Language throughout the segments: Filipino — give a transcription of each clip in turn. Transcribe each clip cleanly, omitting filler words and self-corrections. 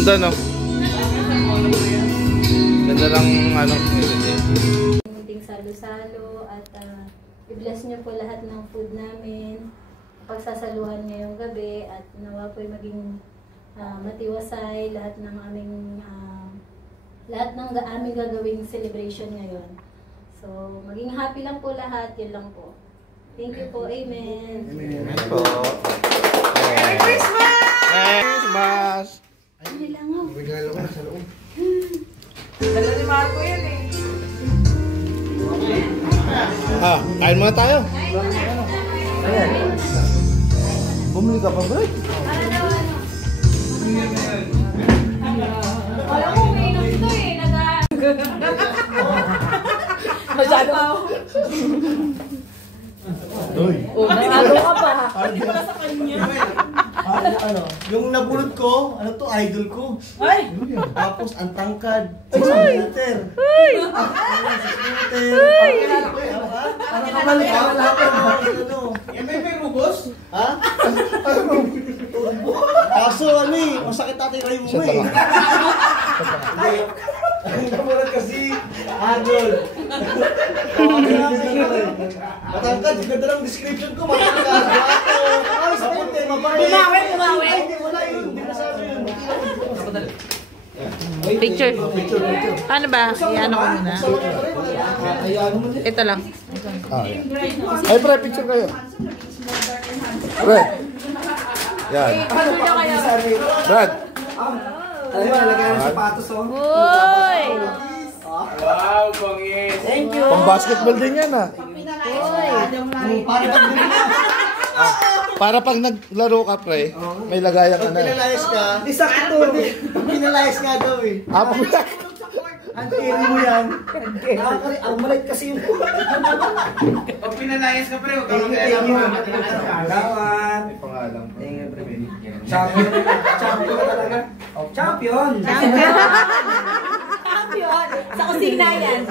Ganda, no? Ganda lang, ano. Munting salo-salo at i-bless niyo po lahat ng food namin. Pagsasaluhan ngayong gabi at nawa po maging matiwasay lahat ng aming gagawing celebration ngayon. So, maging happy lang po lahat, yun lang po. Thank you po, amen. Amen po. Merry Christmas! Merry Christmas! Ay, nilangaw. Regalo ko na sa loob. Dala ni Marco yan eh. Kain muna tayo. Bumili ka pa, bro? Wala ko, may inom ito eh. Masyado. Nangalo ka pa. Hindi pala sa kanya. Ano? Yung nabulot ko, ano to, idol ko. Ay! Tapos, ang tangkad. 6 meter. 6 meter. Ano kabalik ako lahat ng yan may rugos? Ha? Kaso ano eh, masakit natin kayo mo eh. Ang namulat kasi, idol. Matangkad, ganda ng description ko, matangkad. Ay, sakit eh, mabae. Bumawi. Hindi, wala yun. Hindi na sabi yun. Picture. Paano ba? Iano ko muna. Ito lang. Ay, pre, picture kayo. Pre. Yan. Brad. Alam mo, nalagyan ng sapatos, oh. Uy! Wow, bangis. Thank you. Pang basketball din yan, ah. Para pag naglaro ka, pre, may lagayan ka na. Pag pinalayas ka, di sakto. Pag pinalayas nga daw eh. Ang kiri mo yan. Ang malit kasi yung... Pag pinalayas ka pre, huwag ka Gawat. May pangalan. Champion na talaga. Champion! Champion! Sa kusina yan.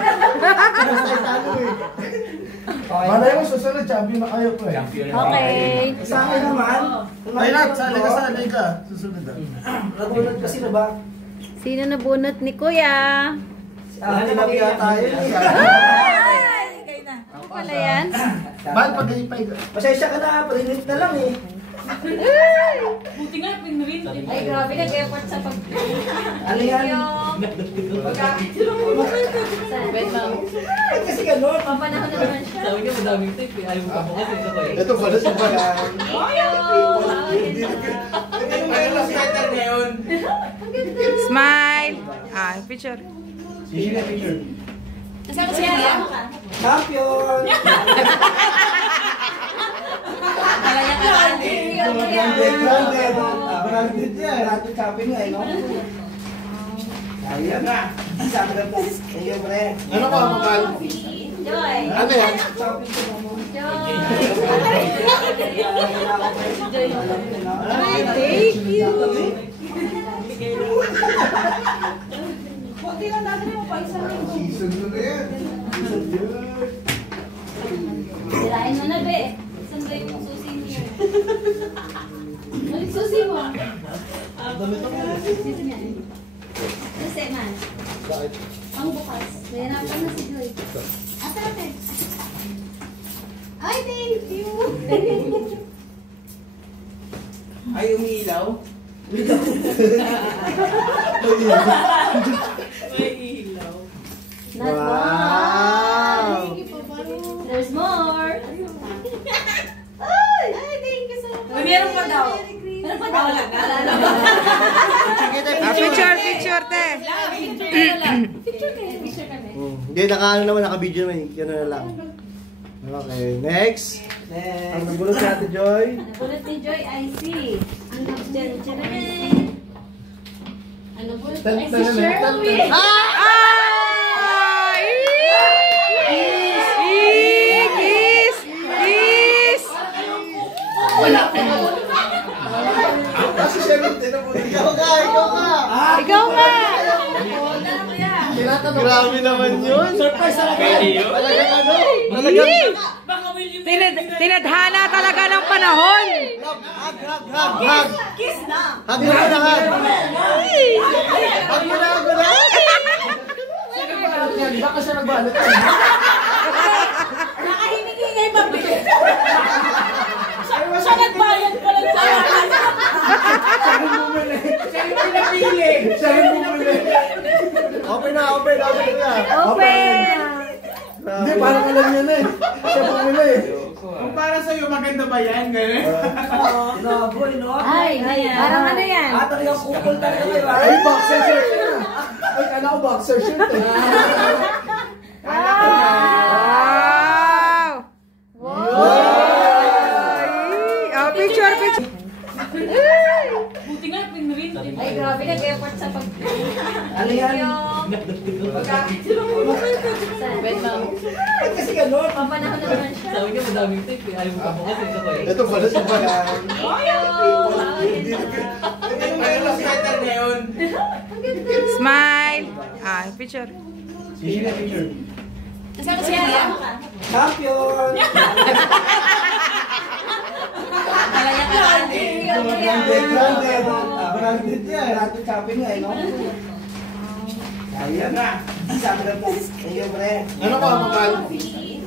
Malay mo, susunod, champion na kayo po eh. Okay. Sa akin naman. Ay, Nat, sanay ka. Susunod na. Nagulat kasi na ba? Sino nabunot ni Kuya? Tinapia tayo eh. Kayo na. Ano pala yan? Bakit pag-ipay ka? Pasensya ka na, parinit na lang eh. Buti nga, pinrin. Ay, grabe, nag-effort sa pag... Ano yan? Wait lang. Ba't kasi gano'n? Papanahon na naman siya. Sabi niya madaming tape eh. Ayaw mo ka bukas eh. Sabay. Ito pala sa pala. Ano lang sweater ngayon? Smile! Picture. Sige na picture. Sa kusina. Champion! Talaga ka. Branded yan. Branded champion nga eh, no? Ayan na. Sabi na po. Thank you, pre. Ano ka, Makal? Joy. Ano yan? Champion ko mo. Joy. Thank you! Buti lang dati mo pa isa rin. Season mo na yan. Sirain mo na, be. Saan ba yung susi niyo? Ano yung susi mo? Susi niya. Susi man. Ang bukas. Mahirapan na si Joy. Ate, ate. Ay, thank you. Ay, umiilaw? May ilaw. Not Wow. one. There's more. Ay, thank you so much. May meron pa daw. Meron pa daw. Wala na. Picture, te. Picture kayo. Picture kami. Hindi, naka-video naman. Yan na lang. Okay, next. Ang nabulot si Ate Joy. Nabulot ni Joy ay si... Ano dyan? Ano bulot ay si Sherwin. Kiss! Kasi siya rin, ikaw ka! Ikaw nga! Grabe naman yun! Surprise talaga! Talagang ano? Tinadhana talaga ng panahon. Hug. Kiss na. Hug mo na, hug. Hug mo na. Baka siya nagbalot. Nakahiningi pa bilis. Siya nagbayad pa lang sa Siya yung pinapili. Open na. Open! Hindi, parang alam niya na eh. Siya bumili eh. Kung para sa'yo, maganda ba yan? Ganun. Grabe, no? Ay, parang ano yan? Talagang kukul talaga kayo. Ay, boxer shirt na. Ay, kala ko boxer shirt eh. Wow! Oh, picture. Buti nga, pinrin. Ay, grabe, nag-effort sa pag... Ano yan? Wait lang. Kasi gano'n. Papanahon naman siya. Sabi niya, madaming tape. Ayaw mo kabukas eh. Ako eh. Ito pala sa pala. Thank you! Wow, ganda. Ano yung sweater ngayon? Smile. Ah, picture. Saan kasi yan? Champion! Branded yan. Branded shopping nga eh, no? Ayan na. Sabi na po. Thank you, pre. Ano ka, Makal?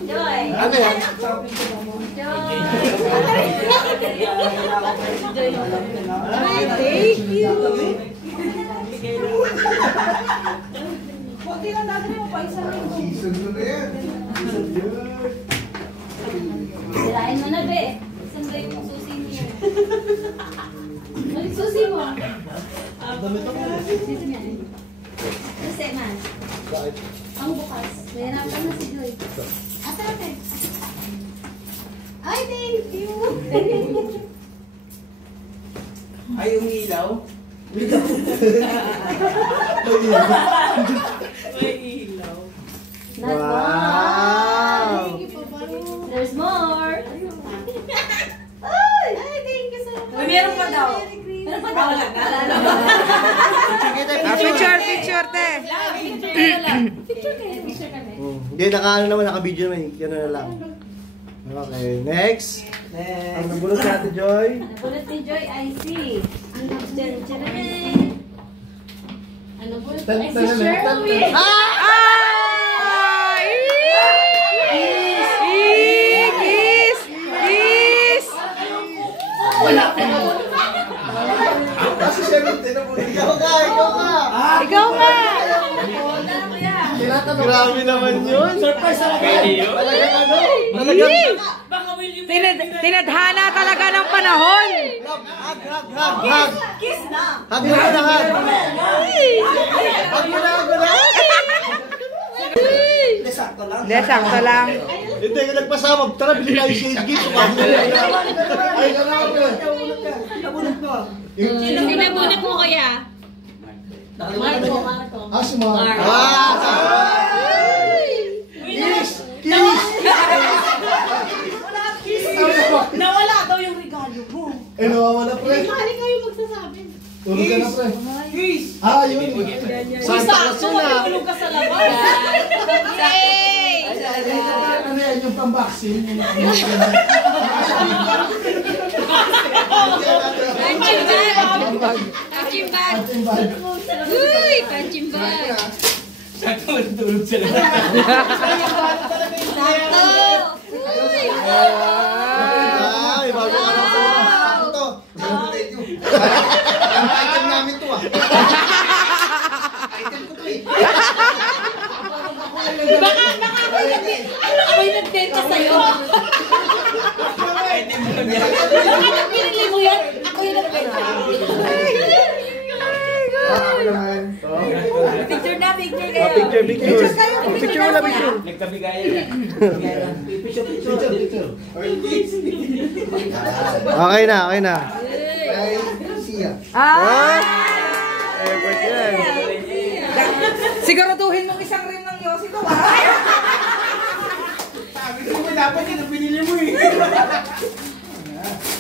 Joy! Ano yan? Shopping ko mo. Joy! Thank you. Buti lang dati mo pa isang linggo. Season mo na yan. Sirain mo na, be. Saan ba yung susi niyo? Ano yung susi mo? Susi niya. Susi man. Ang bukas. Mahirapan na si Joy. Ate. Ay, thank you. Ay, umilaw? Not Wow! one. There's more. Ay, thank you so much. Meron pa daw. Meron pa daw. Wala na. Ah, picture, te. Picture kayo. Picture kami. Hindi, naka-video naman. Yan na lang. Okay, next. Ang nabulot si Ate Joy. Nabulot ni Joy ay si... Diyan, ano bulot? Ay si Shirley. Kiss! Kasi siya rin, tinabulot. Ikaw ka! Ikaw nga! Grabe naman yun. Surprise talaga. Talagang ano? Talagang... Tinadhana talaga ng panahon. Hug! Kiss na. Hug mo na, hug! Hug mo na. Sakto lang. Hindi, sakto lang. Hindi, kung nagpasamag, tara, bili tayo shade gift. Ay, nabulot mo. Sino pinabunot mo kaya? Marco. Ah, si Mark. Nawala daw yung regalo mo. Eh, nawawala, pre. Mali kayo magsasabi. Tulog ka na, pre. Kiss! Ah, yun. Santa Claus yun ah. Tulog ka sa labas. Yay! Ano yan, yung pang-vaccine? Punching bag! Punching bag! Ating bag. Uy! Punching bag! Sakto matutulog sa labas. Sakto! Uy! Ay, bago ka na ito. Item namin to ah. Item ko to eh. Baka ako'y nag-denta sa'yo. Baka napinili mo yan. Ako'y nag-denta. Picture na, picture kayo. Picture. Picture mo na, picture. Nagkabigayan. Picture. Okay na. Siguraduhin mong isang rim ng Yossi to, ha? Sabi ko, dapat yun ang pinili mo eh.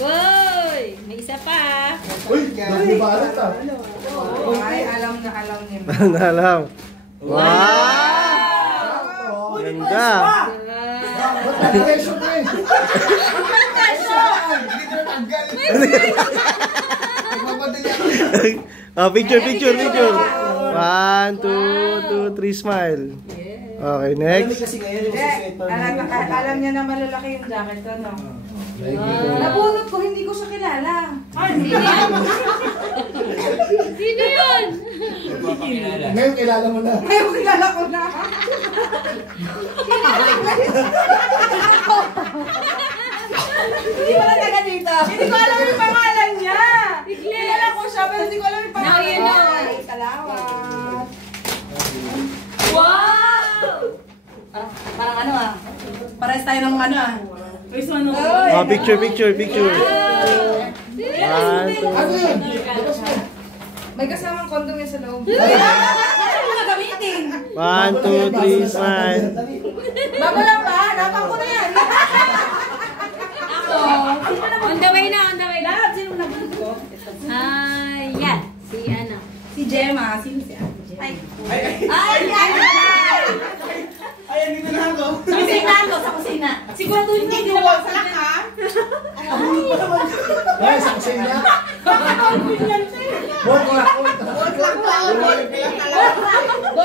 Uy! May isa pa! Uy, nagbubalat ah. Ay, alam niya. Alam. Wow! Ganda. Preso ko eh. Picture. 1, 2, 3, smile. Okay, next. Kasi ngayon yung Alam niya na malalaki yung jacket ko, no? Nabunot ko, hindi ko siya kilala. Sino yun? Ngayon kilala mo na. Ngayon kilala ko na. Hindi ko na taga dito. Hindi ko alam yung pangalan niya. Kilala ko siya, pero hindi ko alam yung pangalan. Now you know. Ay, salamat. Wow! Parang ano ah. Parehas tayo ng ano ah. First one no. Picture. 1, 2. Ano yun? May kasamang kondom yan sa loob. Ano mo gagamitin? 1, 2, 3, smile. Bago lang ba? Napang ko na yan. Ako. On the way na. Lahat, sinong nabunod ko? Yan. Si ano. Si Gemma. Sino si Ate Gemma? Ay! Ay, andito na ako. Sa kusina ako, sa kusina. Sigurado hindi na sa ha? Ay, sa kusina. Boy,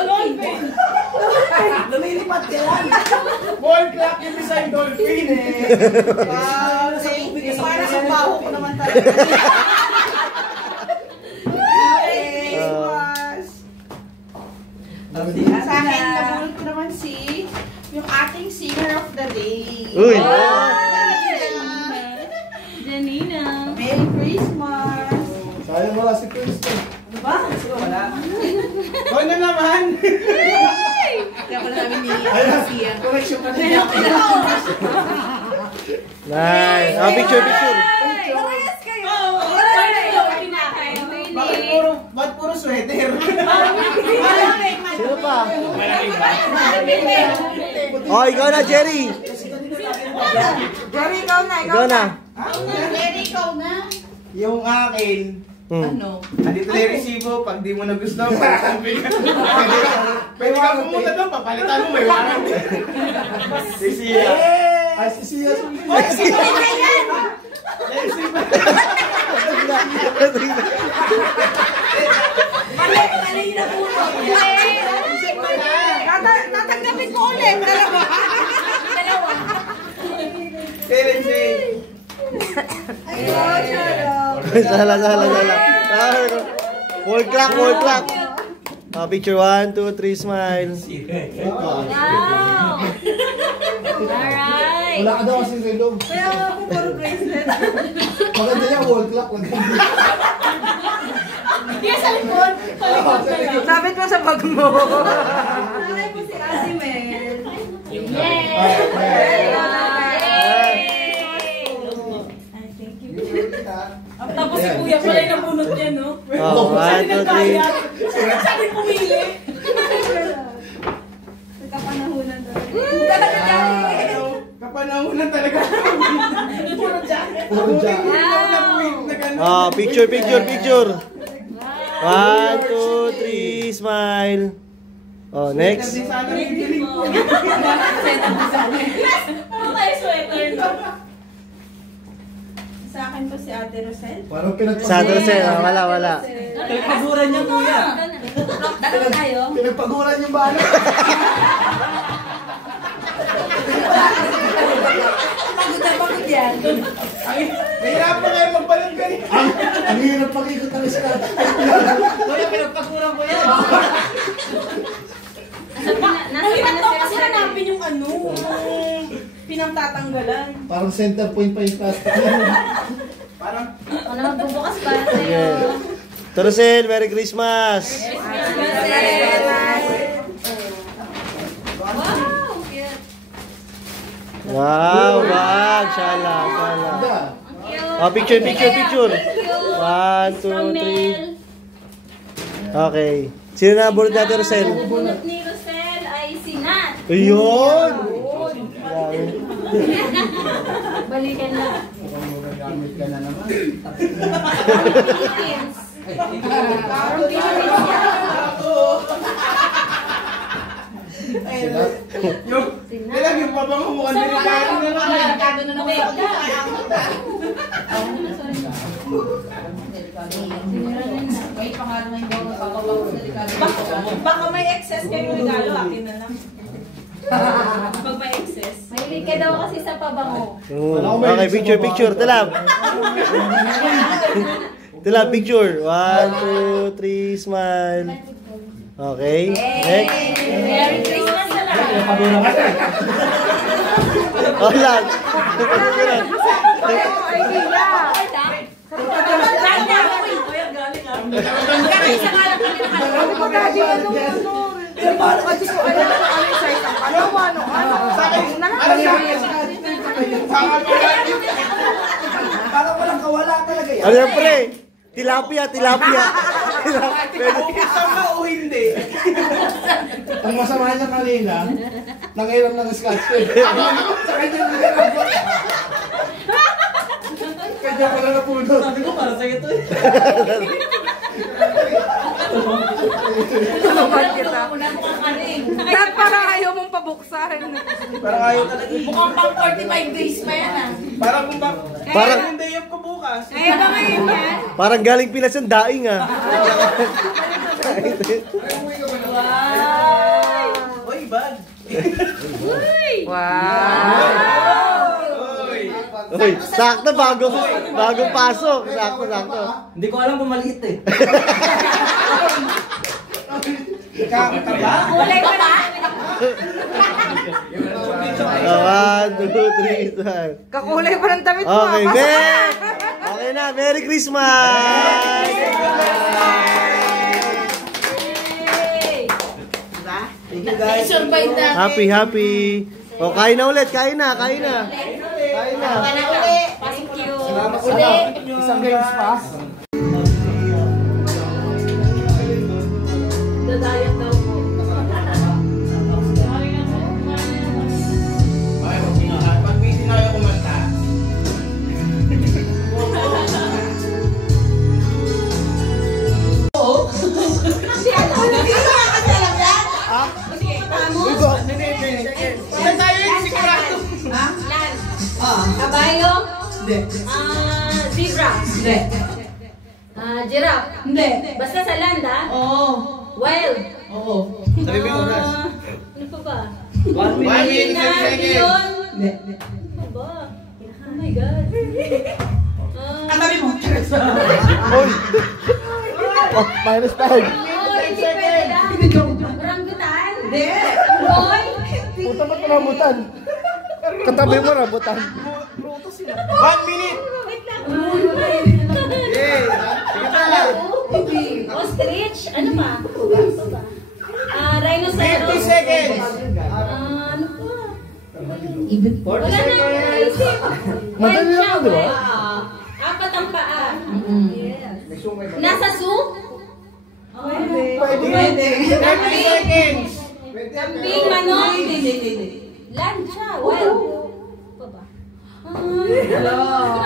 Dolphin. lumilipat ka lang. Ball clock yung design dolphin. Wow, nasa tubig ka sa Para sa kusina. baho ko naman talaga. Sa akin, nabunod ko naman yung ating singer of the day. Uy! Janina. Merry Christmas! Sayang wala si Cristo. Ano ba? Wala. Ikaw na naman. Kaya pala namin ni Sia. Correction ka niya. Nice. Picture. Parehas kayo! Ba't puro sweater? Sino pa? Oh, ikaw na, Jerry. Jerry, ikaw na, Ikaw na. Jerry, ikaw na. Yung akin, Ano? andito na yung resibo. Pag di mo na gusto, pwede ka pumunta doon, papalitan mo, may warranty. Si Sia. Ay, si Sia. Mali na po. Tatanggapin ko ulit. Dalawa. Salah. Wall clock. Picture 1, 2, 3, smile. Wow. Alright. Wala ka daw kasing relo. Kaya ako puro bracelet. Maganda niya, wall clock. Hindi sa likod. Sabit mo sa bag mo. Nanay po si Ate Mel. Yay! Tapos si Kuya pala yung nabunot niya, no? Oh, 1, 2, 3. Sabi pumili. Nagkapanahunan talaga. Kapanahunan talaga. Puro jacket. Puro dyan. Picture. 1, 2, 3, smile. Oh, next. Sana yung giling ko. Ano tayo sweater, no? Sa akin po si Ate Rosel. Parang Sa Rosel, wala. Pagburan niya, kuya. Dalawa tayo. pinagpaguran yung bala. Pagod yan. Nahirapan kayo magbalot ganito. Ang hirap pag-ikot ng isa. Kuya, pinagpaguran ko yan. Nahirap daw kasi hanapin yung ano. Pinangtatanggalan. Parang center point pa yung plastic. Parang, Ano magbubukas para sa'yo? Rosel, Merry Christmas. Wow! Cute. Wow, Shala. Ganda. Picture. 1, 2, 3. Okay. Sino na bunod natin, Rosel? Ang bunot ni Rosel ay si Nat. Ayun! Balikan na. gamit ka na naman. Yung, lang, yung pabango mo kasi delikado na lang. Delikado na naman. Wait, pangalan na yung baka may excess kayo regalo, akin na lang. Pag may excess. Mahilig ka daw kasi sa pabango. Okay, picture. Talab. Talab, picture. 1, 2, 3, smile. Okay. Next. Merry Christmas na lang. Oh, lang. Parang walang kawala talaga yan. Ano yan, pre? Tilapia. Sama o hindi? Ang masama niya kanina, nangiram ng scotch tape. Sa kanya nangiram ko. Kanya pala napunod. Sabi ko para sa'yo to eh. Dad, parang ayaw mong pabuksan. Parang ayaw talaga. Mukhang pang 45 days pa yan ah. Parang kung ba... Parang- hindi yung pabukas. Ayaw ba ngayon yan? Parang galing Pinas yung daing, ah. Oy, bag. Uy, sakto, bagong pasok. Sakto. Hindi ko alam kung maliit eh. Kakataba? Kulay pa na. 1, 2, 3, smile. Kakulay pa ng damit mo. Okay, okay na. Merry Christmas! Thank you guys. Survive na. Happy. O, kain na ulit. Kain na. Thank you. Salamat ulit. Isang games pa. Dadayat daw po. Pag may sinabi kumanta. Saan tayo yung sigurado? Kabayo? Hindi. Zebra? Hindi. Giraffe? Hindi. Basta sa land, ha? Oo. Wild? Oo. Ano pa ba? 1 minute, 30 seconds. Lion? Hindi. Ano ba? Oh my God. Ang tabi mo. Oy! Oh, -5. Hindi pwede lang. Orangutan? Hindi. Boy? Puta ba't rambutan? Katabi mo rambutan. 1 minute. Wait lang. Ostrich? Ano pa? Ano ba? Rhinoceros? 50 seconds. Ano pa? Ibig. Wala na akong naisip. Madali lang ako, di ba? Apat ang paa. Yes. Nasa zoo? Pwede. 30 seconds. Kambing, manok? Hindi. Land siya. Wild. Pa ba? Alam.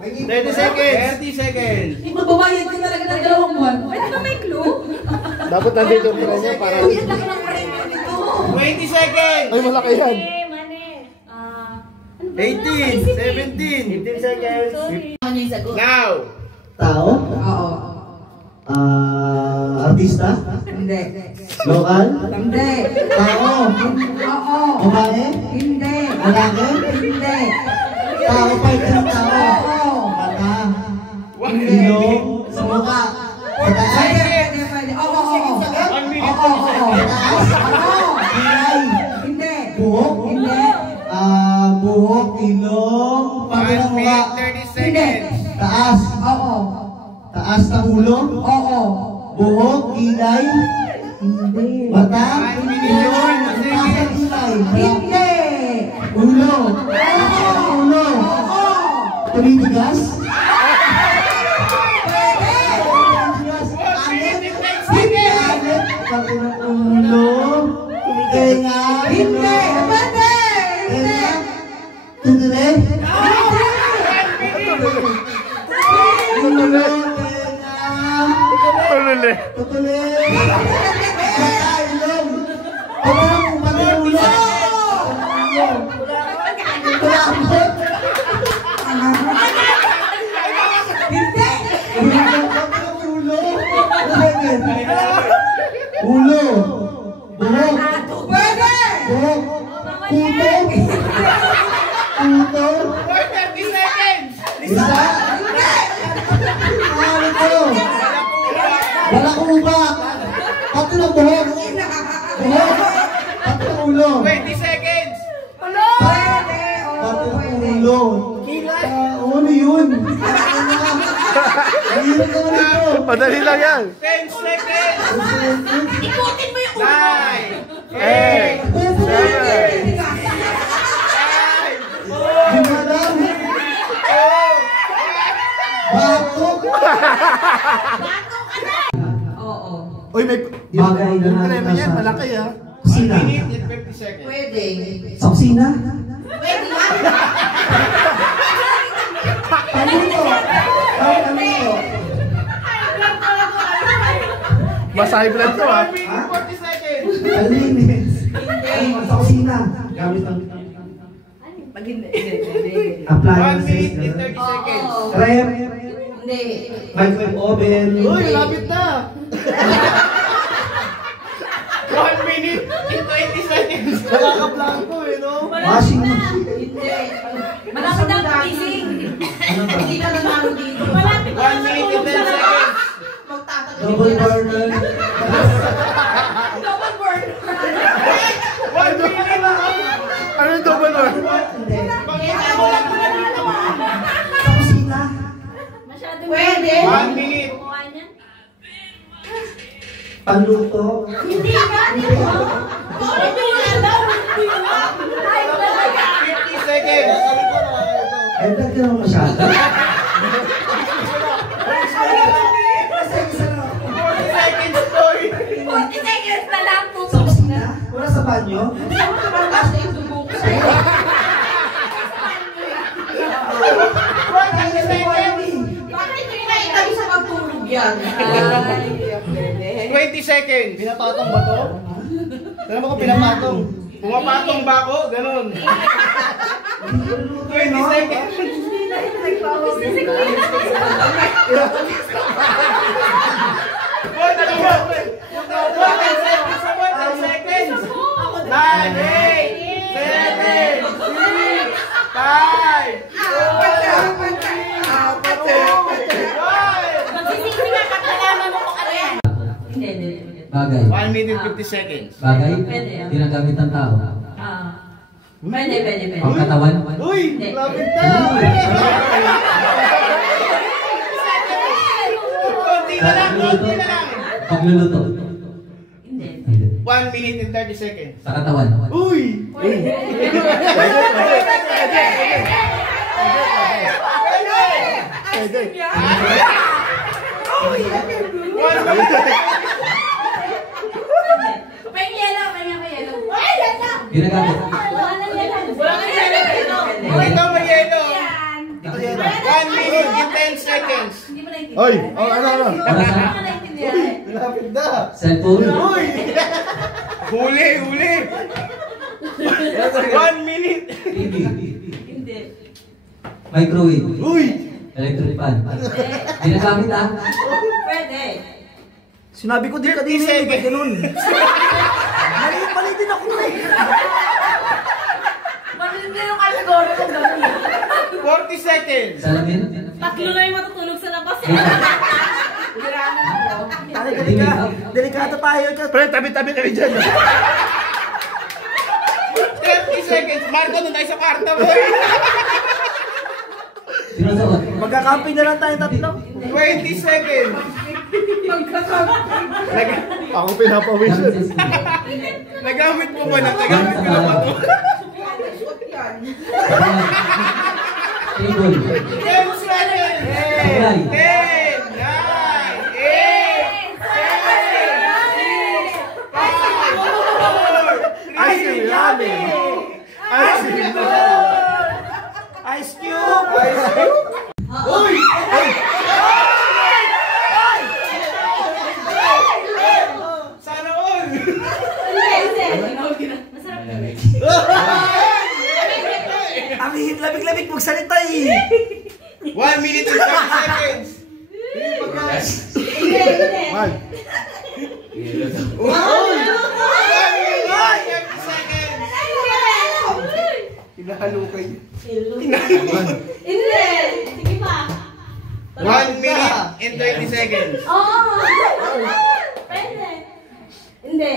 30 seconds. 30 seconds. Magbabayad ka talaga ng 2 buwan. Pwede ba may clue? Dapat nandito yung pila niya para... 20 seconds. Ay, malaki yan. Mani. Ano ba? 18, 17. 15 seconds. Sorry. Now. Tao? Oo. Artista? Hindi. Lokal? Hindi. Tao? Oo. Babae? Hindi. Lalaki? Hindi. Tao pa yung tao. Oo. Mata? Ilong? Sa mukha? Sa taas? Pwede. Oo. 1 minute. Oo. Kilay? Hindi. Buhok? Hindi. Buhok, ilong, pati 1 ng mukha. minute, 30 seconds. Taas? Oo. Taas ng ulo? Oo. Buhok, kilay? Hindi. Mata? One Ilong? minute, Taas ng kilay? Hindi. Ulo? Ulo? Tumitigas? Pati ng ulo? Tenga? Hindi. Pwede. Tenga? Tudule? Ulo? Tenga? Tutuli. Ilong. Pati ng ulo. Tumabot! Hindi! Ulo! Ulo! Buhok! Pwede! Buhok! Puto! Puto! 30 seconds! Isa! Ano to? Wala kong ubak! Pati ng buhok! Buhok! Pati ng ulo! 20 seconds! Pati ng ulo! Ano yun? Ang hirap naman ito! Madali lang yan. 10 seconds! Ikutin mo yung 9 8 7 Di ba alam? Batok! Oo. Uy, may... Bagay na Yung natin premyo niyan, sa- malaki ah. Kusina. minute and 50 seconds. Pwede. Sa kusina? Pwede nga. Paluto! Ay, paluto! Basta high blood to ah. 1 minute 40 seconds! Alinis! Ay, sa kusina. Gamit ang Pag hindi. Hindi. 1 appliances. minute and 30 seconds. Rep, Hindi. microwave oven. Uy, lapit na. 1 minute and 20 seconds. Nakaka-blanco eh, no? Washing machine. Hindi. Malapit na ang pising. Hindi ka nanalo dito. 1 minute and 10 seconds. Magtatagal. Double burner. Double burn. 1 minute na. Ano yung double one? Hindi. Kaya mo lang muna dito. Sa kusina. Masyadong Pwede. 1 minute. Kuha niya. Panluto. Hindi ka dito. Bakit mo yan daw? Ay, talaga. 50 seconds. Ay, dagdag naman masyado. 40 seconds, boy. 40 seconds na lang. Sa kusina. Wala sa banyo. Tumakas na yung dugo ko sa'yo. 40 seconds. Bakit hindi na itabi sa pagtulog yan? Ay, 20 seconds. Pinapatong ba to? Alam mo ko pinapatong. Pumapatong ba ako? Ganon. 20 seconds. Boy, dalawa. 20 seconds. 20 seconds. 9, 8, 7, 6, 5, 4, 3, 2, 1. magsisisi nga ka kalaman mo kung ano yan. Hindi. Bagay. 1 minute 50 seconds. Bagay? Pwede. Ginagamit ng tao. Pwede. Pangkatawan? Uy, Hindi. lapit na. Konti na lang, konti na lang. Pagluluto? Hindi. Hindi. 1 minute and 30 seconds. Sa katawan? Uy! Pwede. Ginagamit? Ito may yelo. 1 minute and 10 seconds. Oy, oh, ano? Para sa Lapit na. cellphone? Uy! Huli, huli. 1 minute. TV? Microwave? Uy! Electric fan? Ginagamit ah? Pwede. Sinabi ko din 30 kanina, ba't seconds. ganun? Mali din ako eh. Matindi yung kategorya kung gano'n. 40 seconds. Salamin? Tatlo na yung matutulog sa labas. Delikado tayo. Pre, tabi-tabi kami dyan. 30 seconds. Marco, doon tayo sa kwarto, boy. Sinusuot? Magkakamping na lang tayo tatlo. 20 seconds. Ako pinapawisan. Nagamit mo ba na? Nagamit mo na ba ito? Table? 10 seconds. 10, 9, 8, 7, 6, 5, 4, 3, Ice cream namin. Ice cream. Ice Cube! Uy! Sana all! Masarap din. Ang Sabihin, lamig-lamig, magsalita eh. 1 minute and 30 seconds. Hindi. Man. 1 minute and 30 seconds. Hinahalukay. Hindi. Sige pa. 1 minute and 30 seconds. Pwede. Hindi.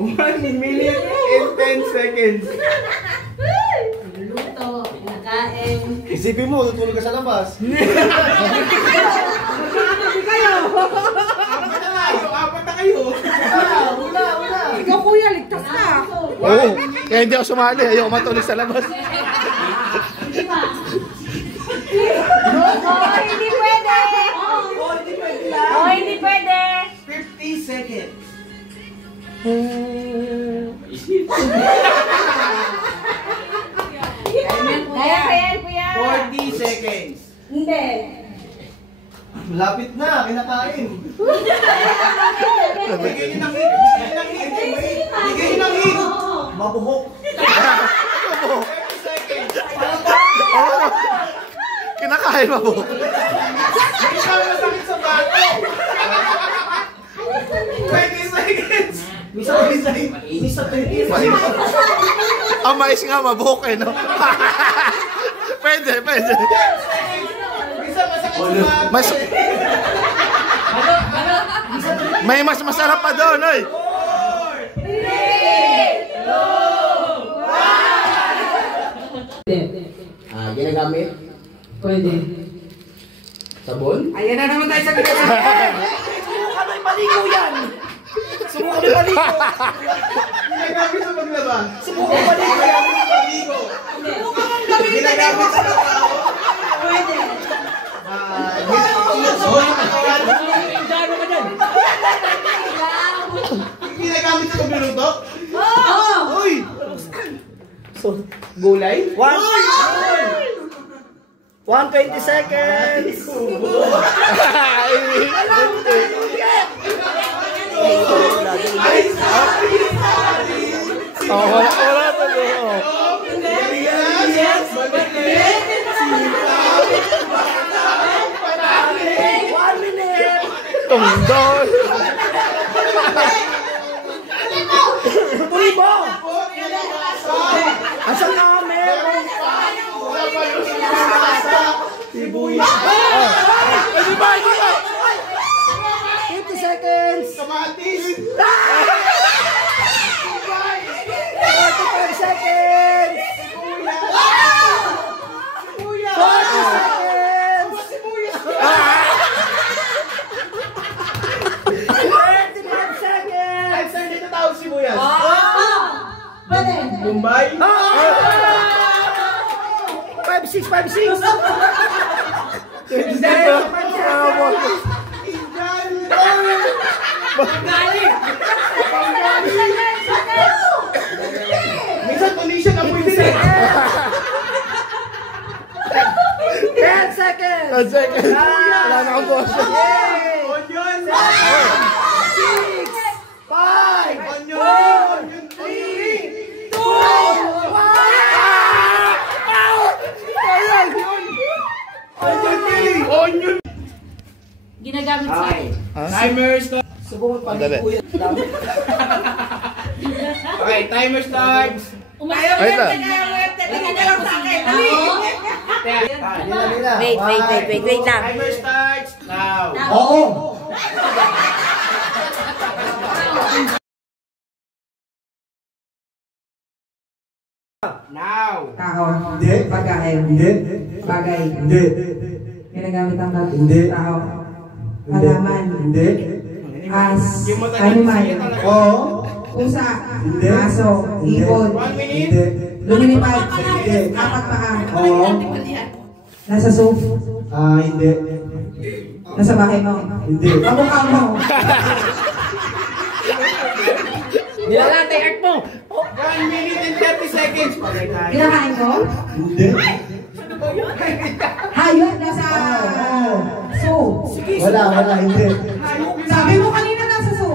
1 minute and 10 seconds. Luto, pinakain. Isipin mo, tutulog ka sa labas. Apat na kayo. Wala. Ikaw kuya, ligtas ka. Oo. Kaya hindi ako sumali. Ayaw matulog sa labas. Sige pa. Hindi pwede. Hindi pwede. 50 seconds. Kaya, kuya. 40 seconds. Hindi. Malapit na, kinakain. Bigay niyo ng hit. Bigay niyo ng hit. Mabuhok. 30 seconds. Kinakain mo po. Hindi siya masakit sa bato. 20 seconds. Misa 20. Ang mais nga mabuhok eh, no? Pwede. Bisa masakit sa bato. Mas... May mas masarap pa doon, oy. Ginagamit? Pwede. Sabon? Ayan na naman tayo sa ginagamit. Subukan mo ipaligo yan. Subukan mo ipaligo. Ginagamit sa paglaba. Subukan mo ipaligo. Ginagamit sa paligo. Ginagamit sa tao. Pwede. Ginagamit sa pagluluto? Oo. Uy! Gulay? 120 seconds. Wala pa doon. Yes! Magaling! 1 minute. Tungdol. Tuloy mo. Asan na kami? Sibuyas! 50 seconds. Kamatis! 45 seconds. 40 seconds. 25 seconds. Ay, saan dito tawag sibuyas? Pwede. Bombay? 56. Hindi! Minsan Tunisian ang pwede rin. 10 seconds. 10 seconds. Wala na akong boss. Onion! 6, 5, Onion! 2, 1. Onion! Ginagamit sa Timer start. Subukan Dali. paligo yan. Okay, timer starts. Ay, ito. Wait lang. Timer starts now. Oo. Now. Tao. Hindi. Pagkain. Hindi. Bagay. Hindi. Ginagamit ang Hindi. tao. Halaman. Hindi. As. Yung matagal Animal. siya talaga. Oo. Pusa. Hindi. Aso. Ibon. 1 minute. Hindi. Lumilipad. Hindi. Apat paa. Oo. Nasa sofa. Hindi. Nasa bahay mo. Hindi. Kamukha mo. Nilalatay art mo. 1 minute and 30 seconds. Pagay tayo. Kinakain ko? Hindi. Hayop nasa zoo. Wala, hindi. Sabi mo kanina nasa zoo.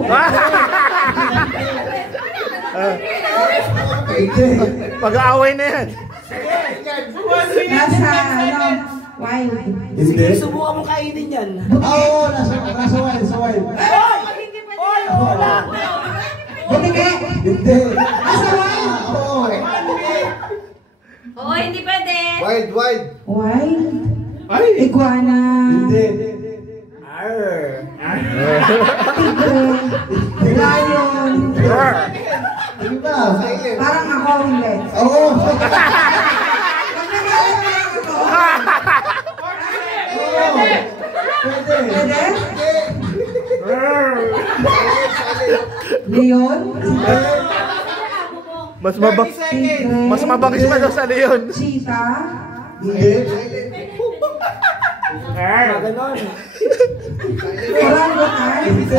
Hindi. Mag-aaway na yan. Nasa, ano, wild. Hindi. Subukan mo kainin yan. Oo, nasa wild, sa wild. Oy, wala. Butike. Hindi. Nasa wild. Oo. Oo, hindi pwede. Wild. Wild. Ay. Iguana. Hindi. Arr. Tigre. Lion. Hindi ba? Parang ako, hindi. Oo. Pag nagalit parang ako. Pwede. Pwede? Leon. Mas mabang... Tigre. Mas mabangis pa daw sa leon. Cheetah. Hindi. Ganon. Orangutan. Hindi.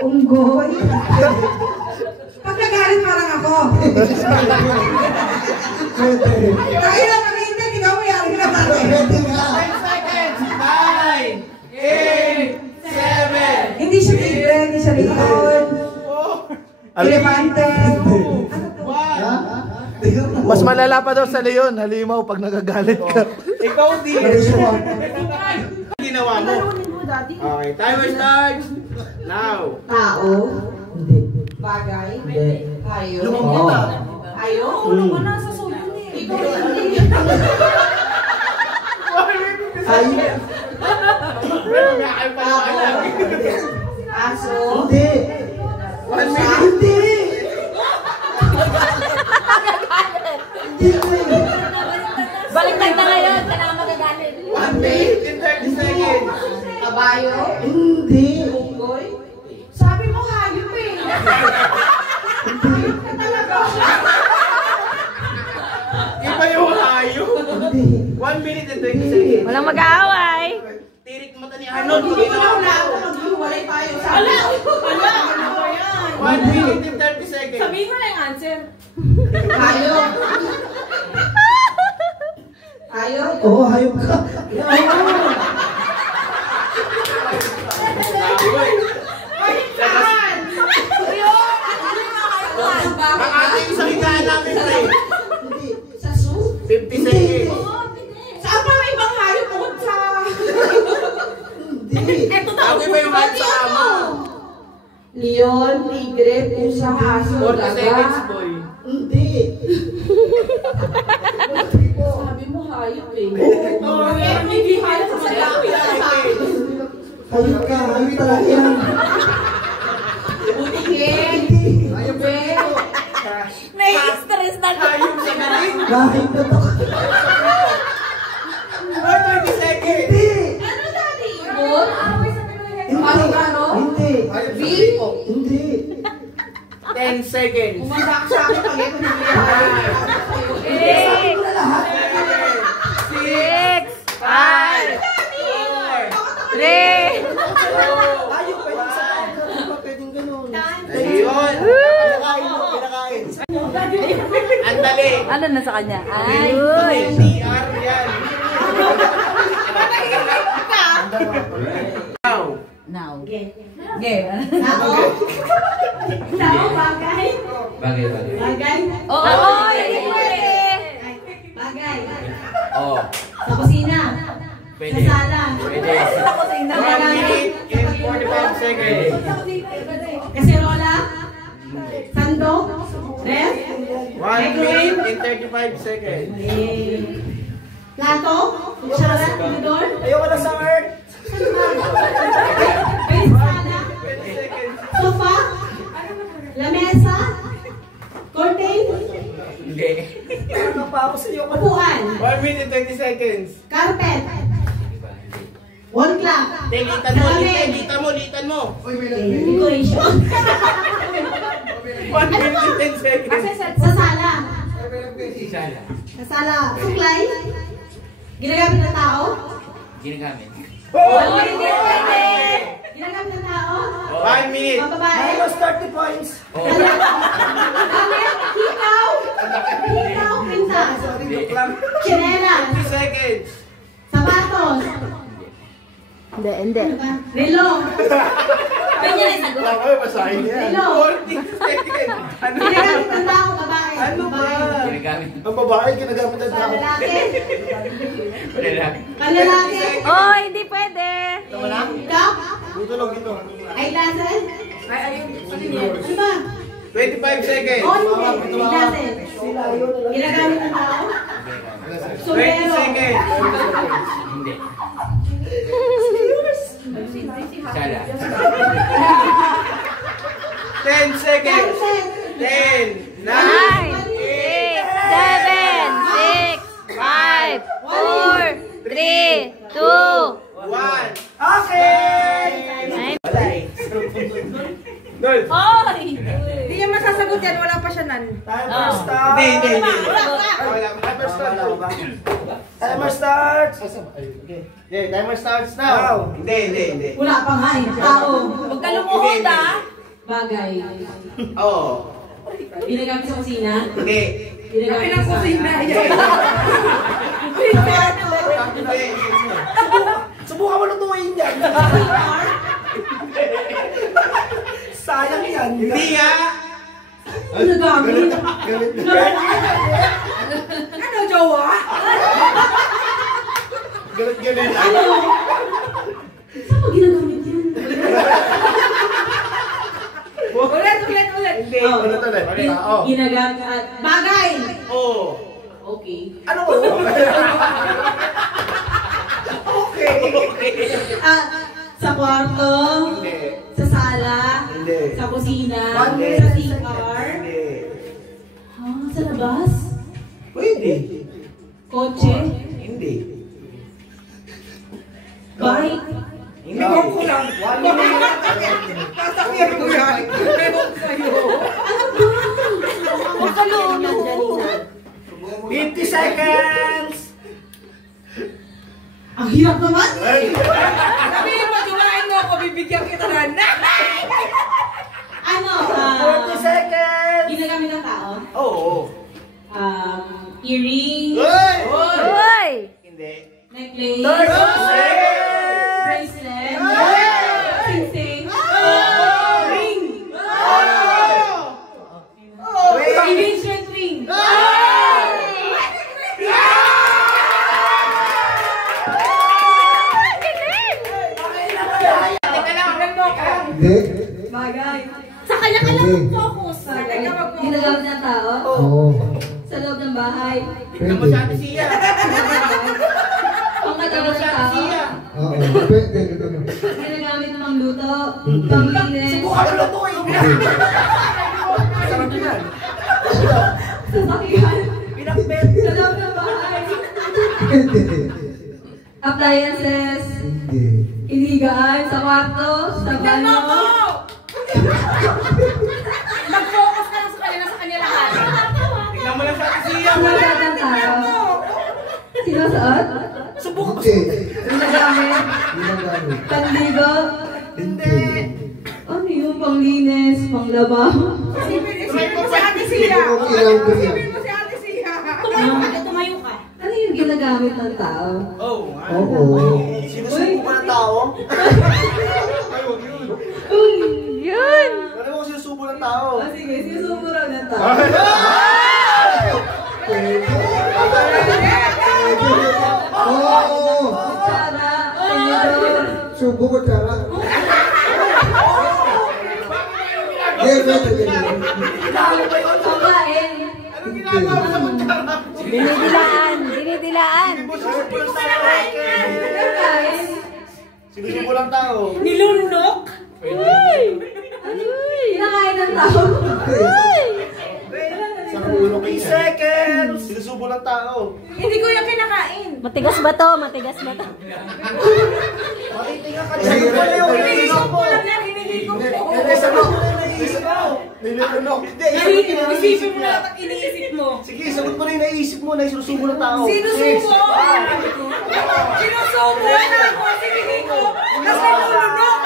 Unggoy. Pag nagalit parang ako. Pwede. Tayo na mag-iintay, ikaw mo yari na tayo. Pwede nga. 10 seconds. 9, 8, 7. Hindi siya tigre, hindi siya leon. Elefante. Ha? Mas malala pa daw sa leon. Halimaw pag nagagalit ka. Ikaw di. Ginawa mo. Okay, timer starts. Now. Tao. Hindi. Bagay. Hindi. Tayo. Oo. Tayo? Ano ka na sa suyo eh? Ikaw hindi. Aso. Hindi. Hindi. Baliktad na ngayon, kailangan magagalit. 1 minute and 30 seconds. Kabayo. Hindi. Unggoy. Sabi mo hayop eh. Hayop ka talaga. Iba yung hayo. Hindi. 1 minute and 30 seconds. Walang mag-aaway. Tirik mata ni Arnold. Hindi mo na ako maghiwalay tayo. Ala! Ala! Ano ba yan? 1 minute and 30 seconds. Sabihin mo na yung answer. Hayop. Hayop. Oo, hayop ka. Ang ating isang higaan namin, pre. Sa zoo? 50 seconds. Saan pa may ibang hayop bukod sa... Eto daw. Ako iba yung hayop sa ama. Leon, tigre, pusa, aso, 40 seconds, daga. boy. Hindi. Sabi mo hayop eh. Hindi hayop sa sabi. Hayop ka. Hayop talaga yan. Butikin. Hayop eh. Nai-stress na ko. Hayop sa galing. Kahit na to. 30 seconds. Hindi. Ano dati? Ibon? Ano? Hindi. Big? Hindi. 10 seconds. Umasak sa akin pag ito hindi hayop. 6, 5, 3. Hayop ka yung sa kanto. Hindi ba pwedeng ganun? Ayun. Pinakain mo. Pinakain. Ang dali. Ano na sa kanya? Ay, DR yan. Now. now. Tao, bagay. Bagay. Bagay. Oo, hindi pwede. Bagay. Oh. Sa kusina. Pwede. Sa sala. Pwede. Sa kusina. 1 minute and 45 seconds. Kaserola. Sandok. Ref. 1 minute and 35 seconds. Plato. Kutsara. Tinidor. Ayoko na sa earth. Sala. 20 seconds. Sofa. Lamesa. Curtain. Hindi. Upuan. 1 minute and 30 seconds. Carpet. Wall clock. Litan mo, litan mo. Decoration. 1 minute and 10 seconds. Sa sala. Sa sala. Suklay. Ginagamit ng tao. Ginagamit. Oo, hindi pwede. Ginagamit ng tao. 1 minute. Pambabae. Minus 30 points. Gamit. Hikaw. Hikaw. Pintas. Chinelas. 50 seconds. Sapatos. Hindi. Relo. Sabi niya yung sagot. Ako yung masahin niya. 40 seconds. Ano ba? Ginagamit ng tao, babae. Ano ba? Ginagamit. Ang babae, ginagamit ang Sa tao. lalaki. Wala lang. Kalalaki. Oh, hindi pwede. Ikaw? Tutulog ito. Eyeglasses? Ay, ayun. Ano ba? 25 seconds. Oh, hindi. Eyeglasses. Ginagamit ng tao? 20 Sombrero. seconds. Hindi. Sala. 10 seconds. 10, 9, 9, 8, 7, 6, 5, 4, 3, 2, 1. Okay! Wala eh. Dol. Oy! Hindi niya masasagot yan. Wala pa siya nan. Timer starts. Hindi. Wala pa. Wala. Timer start. Timer starts. Okay, timer starts now. Hindi. Wala pa nga eh. Tao. Huwag ka lumuhod ah. Bagay. Oo. Ginagamit sa kusina? Hindi. Ginagamit sa kusina. Hindi. Subukan mo lutuin yan. Sayang yan. Hindi nga. Ginagamit. Ano, jowa? Galit. Ano? Saan mo ginagamit yan? Ulit. Hindi. Ano to na? Tao. Ginagamit at bagay. Oo. Okay. Ano ko? Sa kwarto, Hindi. sa sala, Hindi. sa kusina, Hindi. sa CR, Hindi. sa labas, Pwede. kotse, Hindi. bike, Hindi. Ko lang. Sasakyan ko yan. Ewan sa'yo. Huwag ka lolo. 50 seconds. ang hirap naman. Sabihin mo, jumain mo ako, bibigyan kita na. Ano, 40 seconds. ginagamit ng tao, Oo. earring, Hoy! Hindi. necklace, 30 seconds. bracelet, sing-sing, ring, engagement ring. Hindi. Bagay. Sa kanya ka lang mag-focus. Ginagamit ng tao? Oo. Sa loob ng bahay? Tignan mo sa ate siya. Pangkatawa ng tao? Oo. Pwede. Ginagamit ng luto? Panglinis? Subukan mo lutuin. Sarap yan. Sasakyan? Pinakbet. Sa loob ng bahay? Hindi. Appliances? Hindi. Iligaan? Sa kwarto? Sa banyo? Mag-focus ka lang sa kanya lahat. Tignan mo lang sa ate siya. Sinusuot ng tao? Sinusuot? Hindi. Ginagamit? Ginagamit. Panligo? Hindi. Ano yung panglinis? Panglaba? Isipin mo si ate siya. Okay lang ba yan? Isipin mo si ate siya. Tumayo ka. Ano yung ginagamit ng tao? Oo. Oo. Sinusubukan ng tao. Yun! Ano mo sinusubo ng tao? Sige, sinusubo raw ng tao. Pwede. Oo. Kutsara, tenedor. Subo ko tara. Pwede. Pagkain. Dinidilaan. Pagkain. Sinusubo lang tao. Nilunok? Kinakain ng tao. Sa ulo 3 seconds. Sinusubo lang tao. Hindi ko yung kinakain. Matigas ba to? Matigas ba to? Makitinga ka dyan. Wala yung Hinihigo mo. ko lang yan. Hinihigo ko. Naiisip mo. Nilunok. Isipin mo lahat ang iniisip mo. Sige, sagot mo na yung naisip mo na sinusubo ng tao. Sinusubo! Sinusubo! Ako, sinihigo! Tapos nilulunok!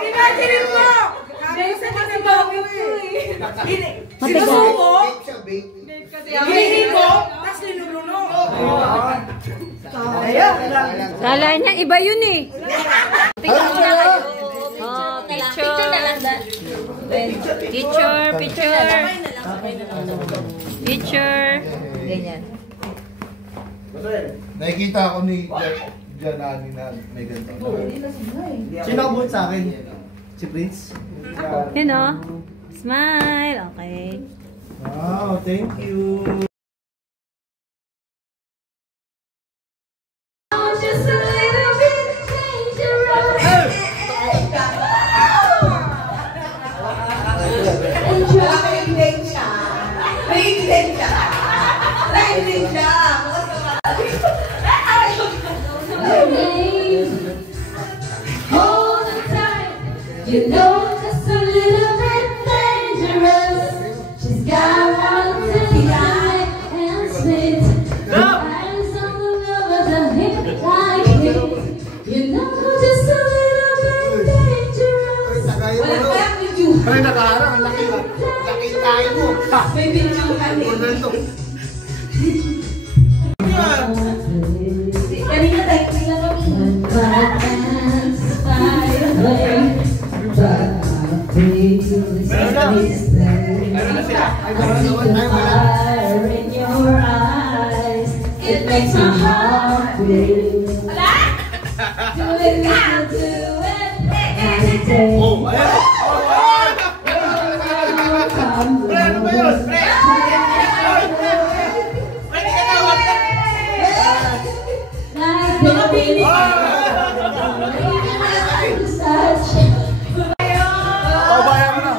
Imagine mo! Sa kasi bago sinusubo! Siya, bake. Hinihigo! Tapos nilulunok! Ayan. Kala niya, iba yun eh. Picture. Oh, picture. Picture. Picture. Ganyan. Nakikita ako ni Janani na may ganito. Sino ang buhat sa akin? Si Prince? Yun o. Smile. Okay. Wow, thank you. Just a little bit dangerous. Hold on tight. You know just a little bit dangerous. She's got one eye and spit. Eyes on the rubber, the hip like it. You know just a little bit dangerous. Ay, nakaharang. Ang laki. Laki tayo mo. May bidyuhan eh. Kanina tayo sila kami. It makes my heart beat. Do it now, do it every day. Oh, ayan. Pre, ano ba yun? Pre! Pwede ka tawag ka! Mga pili. Pabayan mo na.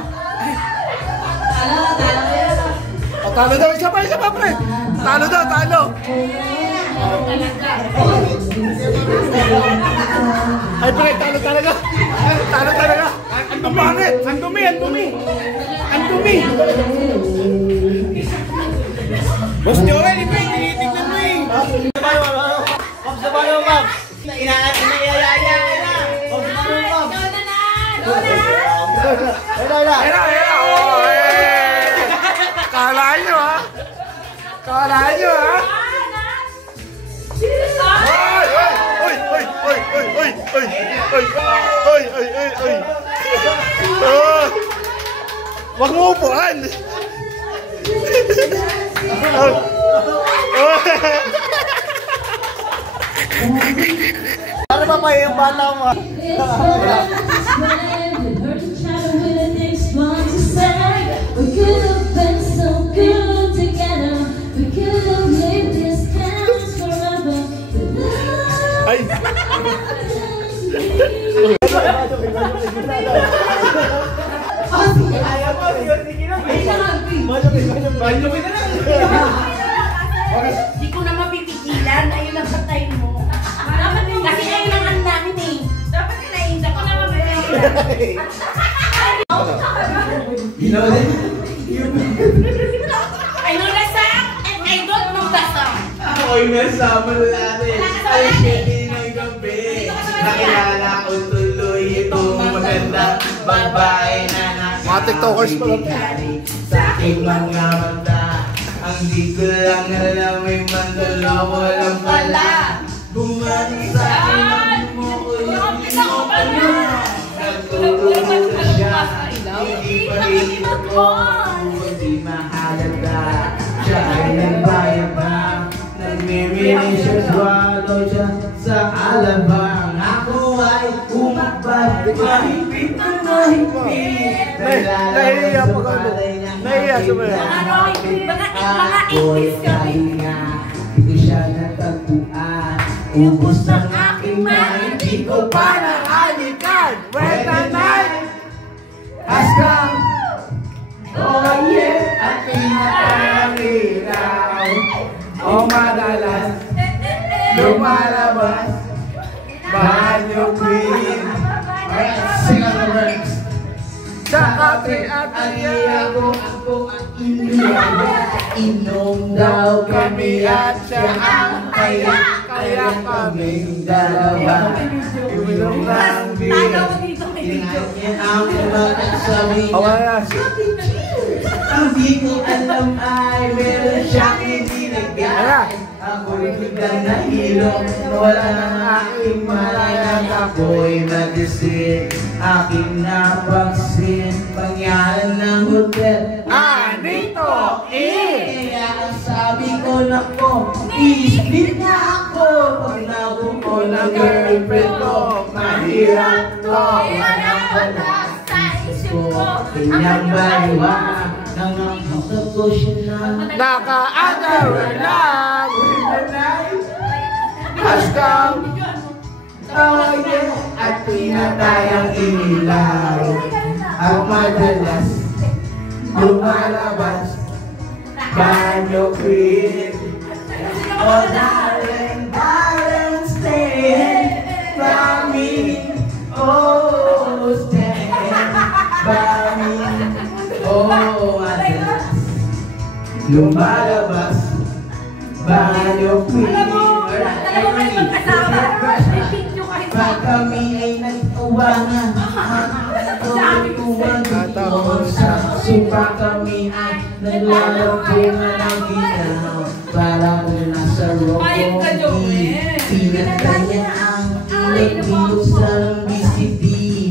Talo daw, isa pa, pre. Talo daw, talo. Ay, pre, talo talaga. Talo talaga. Ang pangit. Ang dumi. Boss Joel, iba yung tinitignan mo eh. Pops, paano, Pops? Inayayaya na. Pops, paano, Pops? Wala. Era. Oh, eh. Kala nyo, ha? Oy. Wag mo upuan. Para pa yung bata mo. We could have been so good together. We could have lived this past forever. Ay. Hindi ko na mapipigilan. Ayun ang patay mo. Kasi ayun ang ano namin eh. Dapat ka na ko na mapipigilan. I know the song and I don't know the song. Ako'y nasama natin. Ay, pwede ng gabi. Nakilala ko tuloy itong magandang babae na Mga tiktokers pala. sa aking mga mata. Ang di ko lang alam may mandalo walang pala. Bumati sa akin mo ko yung inopano. Nagtutulog na siya. Hindi pa rin ako. Hindi mahalaga. Siya ay nagbayad ba? Nagmimili siya, swallow siya sa alabang. Ako ay umakbay. Mahigpit na mahigpit. Nahihiya po ka. Nahihiya siya ba yan? Ako'y kahinga. Hindi siya natagpuan. Ubus ng aking mind. Hindi ko pa nakalikan. When the night has come. Oh yeah, at pinakangiraw. O madalas lumalabas. Banyo queen. Sing on the words. sa ati-ati Ako ang inom daw kami at siya ang kaya kaming dalawa. Inom ng beer. Ingat niya ang magsasabi na ang di ko alam ay meron siyang ibinigay. Ako'y biglang nahilo, nawala ng aking malay. Ako'y nagising, aking napagsin, pangyalan ng hotel. Anito! Kaya ang sabi ko na ko, i-split na ako. Pag nabuko ng girlfriend ko, mahirap to. Manang batas sa isip ko, pinabaliwa nang nakasap ko siya na. Naka-underwear lang with the night has come. Oh yeah, at pinatay ang ilaw. At madalas lumalabas banyo queen. Oh darling, darling, stay by me. Oh, stay by me. Oh, madalas lumalabas banyo queen. Alam mo kayo mag-asawa. May picture kayo sa Pag kami ay nag-uwangan, sa supa kami ay naglalabungan ng ginaw. Parang nasa rokogi, pinatay niya ang ilagyo sa BCD.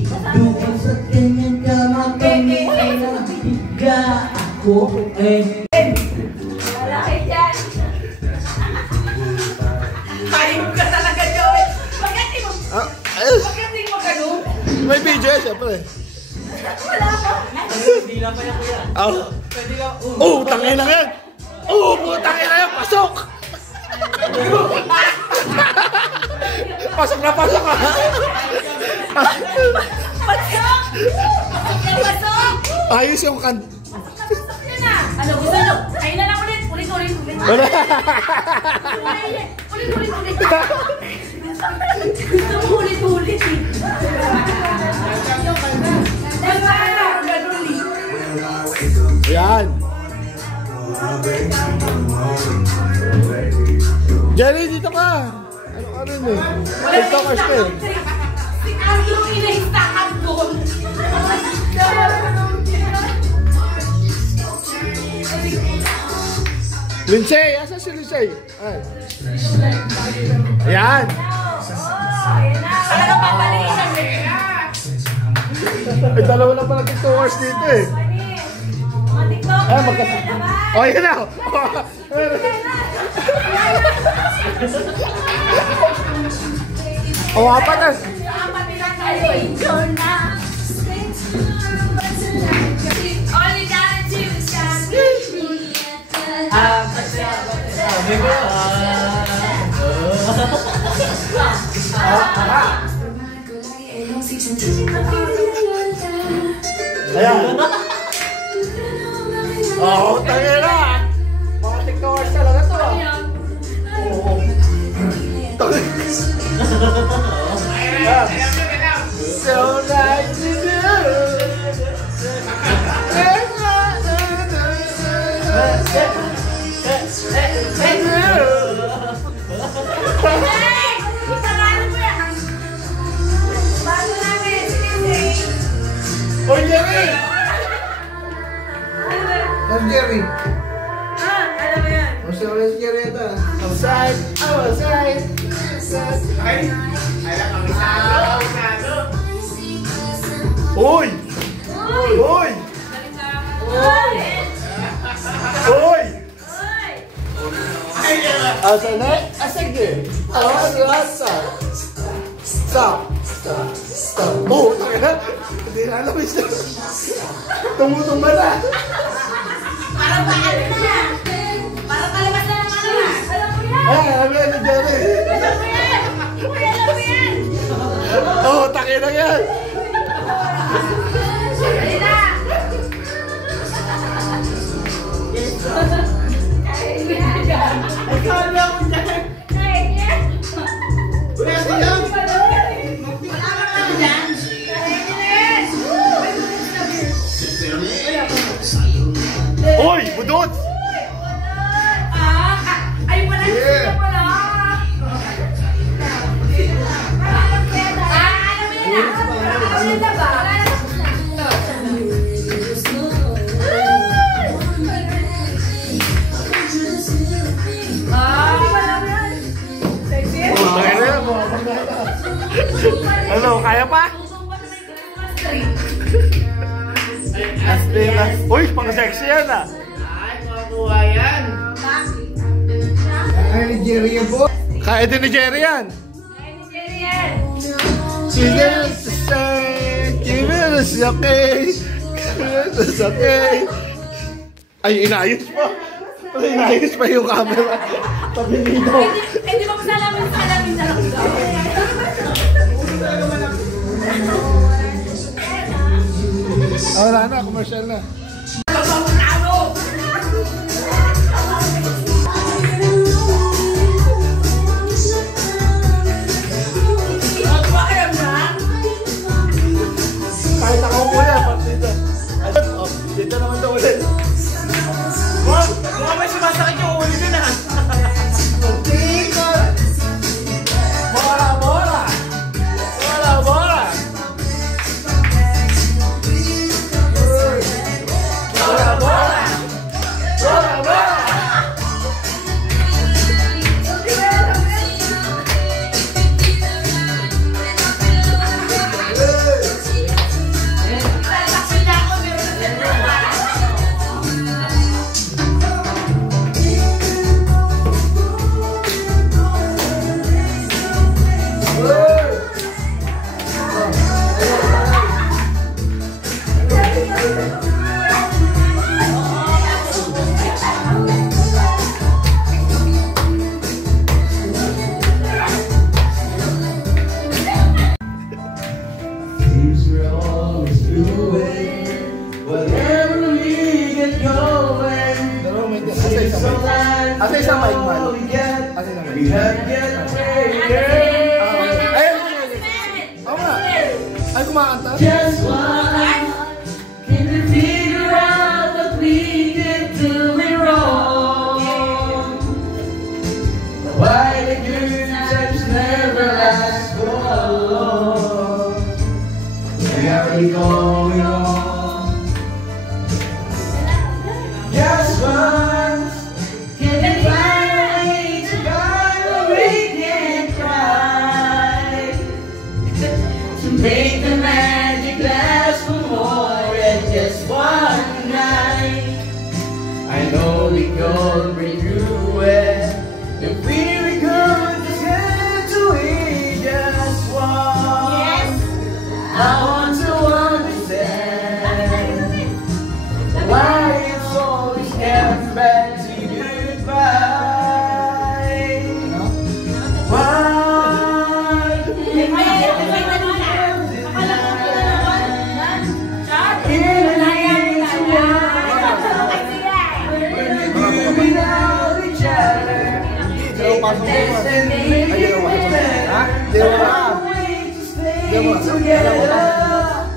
Doon sa kanyang kama kami ay nahiga. Ako ay lalaki dyan. Ayaw ka talaga, Joey. Bakit di mo ganun? May video eh, syempre. Wala pa. Hindi lang pa yan, kuya. Pwede ka, Tangin na yan! Putangin na yan! Pasok! Pasok na pasok ka! Pasok! Pasok! Ayos yung kan... Pasok yan na. Ano, gusto nyo? Ayun na lang ulit. Ulit. Wala! Ulit. Gusto mo ulit. Yan! Jerry, dito ka! Ano ka rin eh? TikTokers ka eh. Si Carlo inahistakan doon. Lindsay! Asa si Lindsay? Ay. Ayan! Ano papalitan Ay, dalawa lang pala TikTokers dito eh. Ay, oh, yun na! Oh, apat na! Ayan! Oh, tangin na! Mga TikTokers talaga to ah! Oo. Tangin! So nice to Oy, Jerry! Ang Jerry! Alam mo yan. Ang sarap si Jerry ito. Outside! Outside! Ay! Ay lang ang isado! Uy! Uy! Uy! Asa na? Sige! Asa! Stop! Stop! Oh! Hindi na alam siya. Tumutumba na. Para paano na? Para palabas na ng ano na? Alam mo yan? Ay, alam mo yan ni Jerry. Alam mo yan? Uy, alam mo yan? Oh, takin na yan. Dali na! Ay, kala mo dyan. Kaya niya? Uy, ate yan. Wala ka naman dyan. Kaya niya na yan. Uy, budot. Ay, wala siya pala. Alam mo yan na. Alam mo na ba? Wala Uy, pang sexy yan ah. Ay, makakuha yan. Ay, Nigeria po. Kaya din ni Jerry yan. She's there to say, give it a okay. Give it a okay. Ay, inayos pa. Inayos pa yung camera. Tabi dito. Hindi mo salamin na lang daw. Wala na, commercial na. Kahit ako po yan, partida. Oh, dito naman daw ulit. Mukhang may sumasakit yung ulo dun ah. Bora, bora! Bora, bora! Bora, bora! Bora, bora! Asa isang mic man? Asa isang mic? Ay, oo nga. Ay, kumakanta? Just one, can you figure out what we did doing wrong? Why the good times never last for long? We are going on. Just once, can you find a way to find where we can cry? To make the magic last for more than just one night. I know we could bring through it if we could just get to it just once. Yes. I want to understand why it's always kept back to goodbye.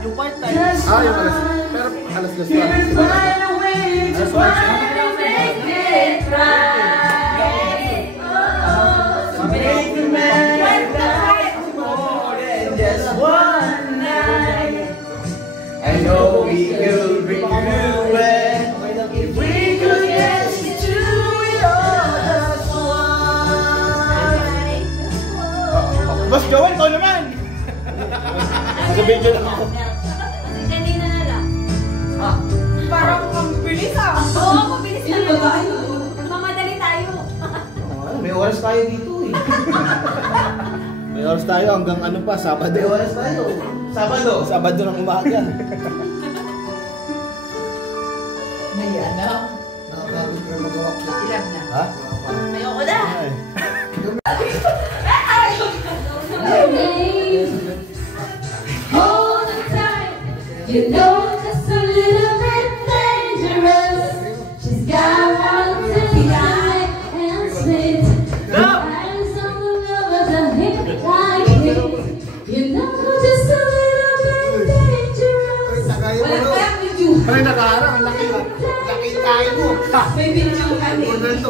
Yung part time. Ah, yung alas. Pero alas 2 I know we could bring through it if we could get to it all as one. Mas gawin ko naman! Nag-video lang ako. Kasi kanina na lang. Parang mabilis ah. Oo, mabilis na lang. Magmamadali tayo. May oras tayo dito eh. May oras tayo hanggang ano pa, Sabado. May oras tayo. Sabado. Sabado ng umaga. May ano? Nakakagod pero magawa ko. Ilan na? Ha? Ayoko na. Hold on tight. You know it's a little bit dangerous. She's got one to lie and spit. Eyes on the rubber, the hip like it. You know just a little bit dangerous. Wala pa yung video. Ay, nakaharang. Laki tayo mo. May video ka Ronaldo.